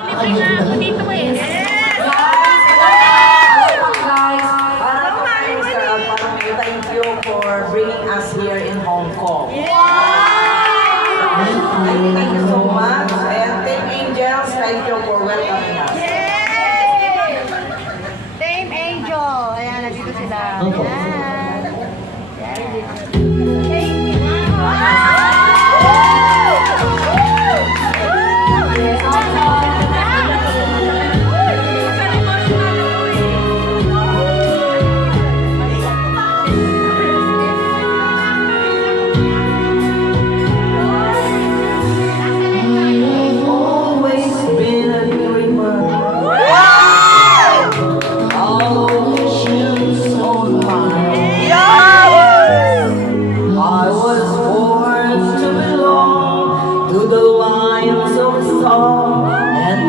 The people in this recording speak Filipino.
Dito mo eh. Thank you for bringing us here in Hong Kong. Thank you so much. And Team Angels, thank you for welcoming us. Team Angel. Ayan, nandito sila. Opo.